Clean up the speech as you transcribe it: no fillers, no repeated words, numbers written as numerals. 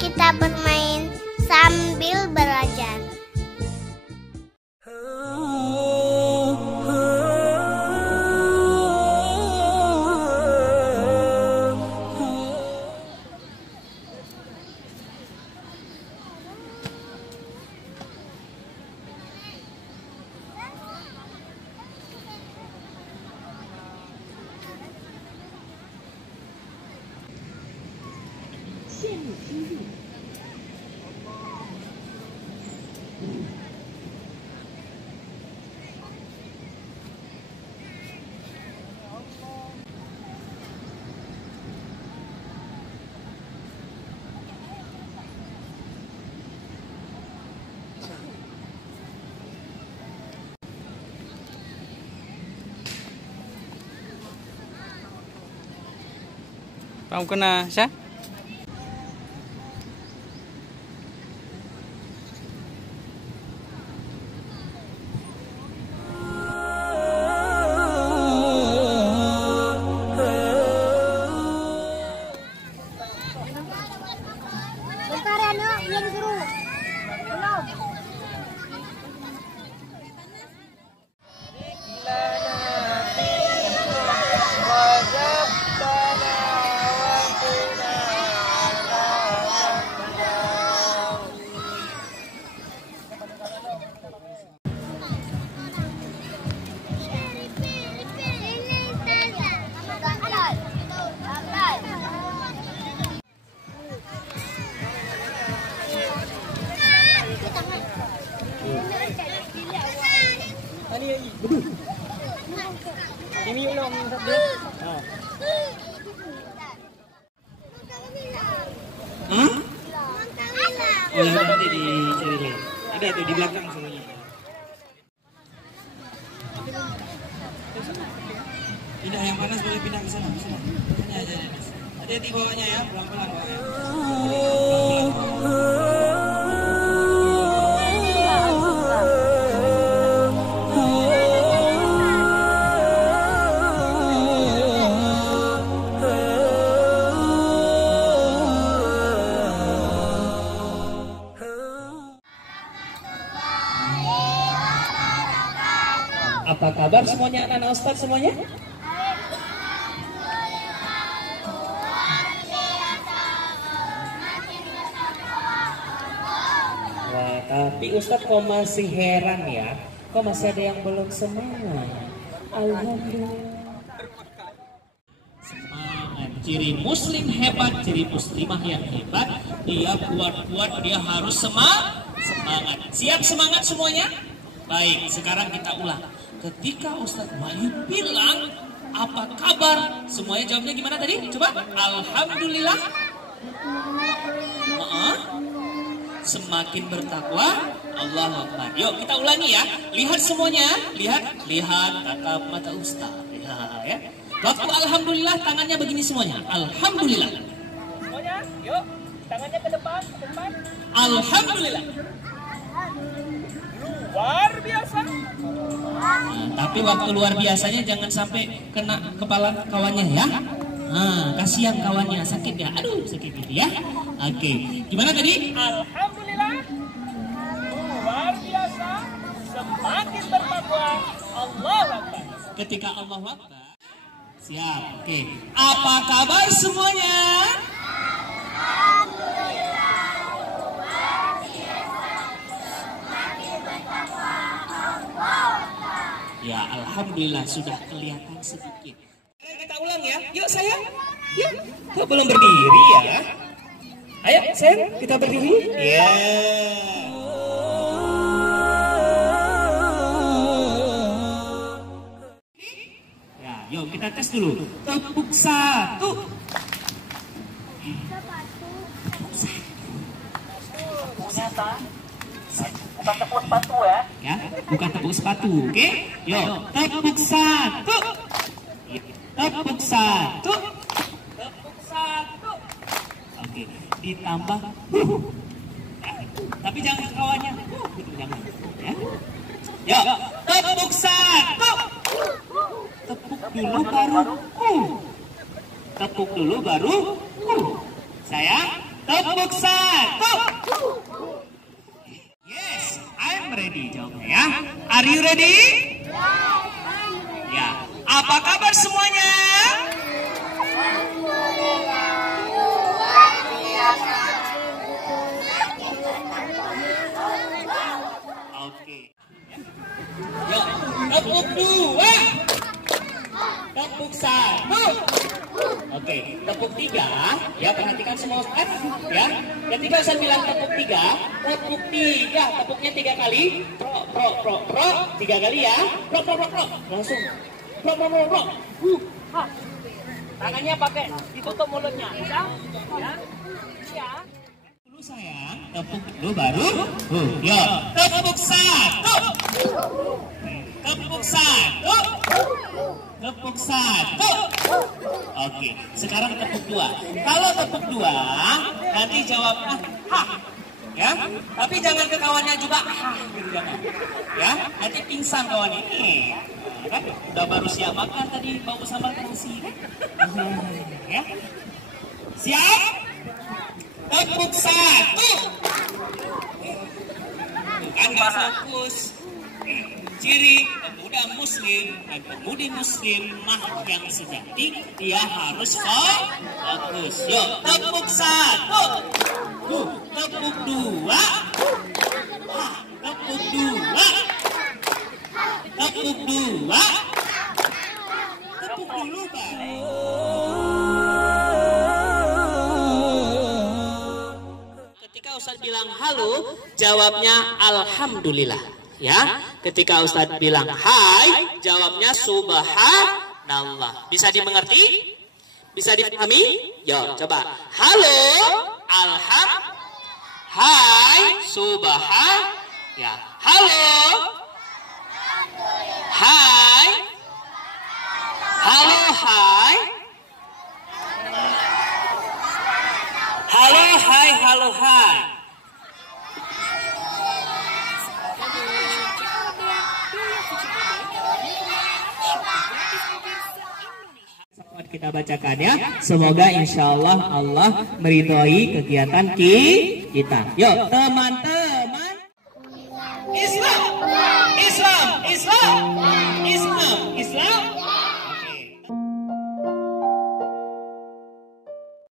kita bermain sambil belajar. Kamu kena siapa? Bentar ya, Nuk, belum suruh. Belum. Ini ulang satu. Oh, yang tadi di sini. Ada tuh di belakang semuanya. Pindah yang panas boleh pindah ke sana. Ini aja. Hati-hati bawanya ya, pelan-pelan bawanya. Apa kabar semuanya anak-anak Ustadz semuanya? Wah, tapi Ustadz kok masih heran ya? Kok masih ada yang belum semangat? Alhamdulillah. Semangat. Ciri muslim hebat, ciri muslimah yang hebat. Dia kuat-kuat, dia harus semangat. Siap semangat semuanya? Baik, sekarang kita ulang. Ketika Ustadz Wahyu bilang, apa kabar? Semuanya jawabnya gimana tadi? Coba. Alhamdulillah. Semakin bertakwa. Allahu Akbar. Yuk kita ulangi ya. Lihat semuanya. Lihat tatap mata Ustadz. Lihat ya. Waktu alhamdulillah tangannya begini semuanya. Alhamdulillah. Semuanya, yuk. Tangannya ke depan. Alhamdulillah. Luar biasa. Nah, tapi waktu luar biasanya jangan sampai kena kepala kawannya ya. Nah, kasihan kawannya sakit ya. Aduh, sakit gitu ya. Oke. Gimana tadi? Alhamdulillah. Luar biasa. Semakin bertakwa. Allahu Akbar. Ketika Allahu Akbar. Siap. Oke. Apa kabar semuanya? Ya, alhamdulillah sudah kelihatan sedikit. Kita ulang ya. Yuk sayang. Yuk. Kok belum berdiri ya? Ayo sayang, kita berdiri. Ya. Ya, yuk kita tes dulu. Tepuk satu. Bukan tepuk sepatu ya. Bukan tepuk sepatu, oke? Yuk, tepuk satu. Tepuk satu. Oke, ditambah. Tapi jangan kawannya. Gitu, jangan. Ya. Yuk, tepuk satu. Tepuk dulu baru. Tepuk dulu baru. Sayang. Tepuk satu. Yes, I'm ready jawabnya ya. Are you ready? Ya. Apa kabar semuanya? Oke. Yuk, tepuk dua. Tepuk satu. Oke, tepuk tiga. Ya, perhatikan semua Ustaz. Ya, ketika Ustaz bilang tepuk tiga. Tepuknya 3 kali. Pro. 3 kali ya. Pro. Langsung. Pro. Tangannya pakai ditutup mulutnya. Ya. Dulu sayang, tepuk dulu baru. Yuk, tepuk satu. Tepuk satu. Tepuk satu. Oke, sekarang tepuk dua. Kalau tepuk dua, nanti jawab ha. Ya, tapi jangan ke kawannya juga ha. Ya, nanti pingsan kawan ini. Kan udah baru siap makan tadi bau sambal terasi. Ya, siap? Tepuk satu. Bukan gak fokus. Ciri pemuda muslim dan pemudi muslimah yang sejati, dia harus fokus. Yuk, tepuk satu. Tepuk dua. Tepuk dua. Tepuk dua. Tepuk dulu Pak. Ketika Ustaz bilang halo, jawabnya alhamdulillah. Ya, ketika Ustadz bilang hai, jawabnya subhanallah. Bisa dimengerti? Bisa dipahami? Yo, coba. Halo, hai, ya. Halo, hai, halo, hai. Kita bacakan ya. Semoga insya Allah Allah meridhoi kegiatan kita. Yuk teman-teman.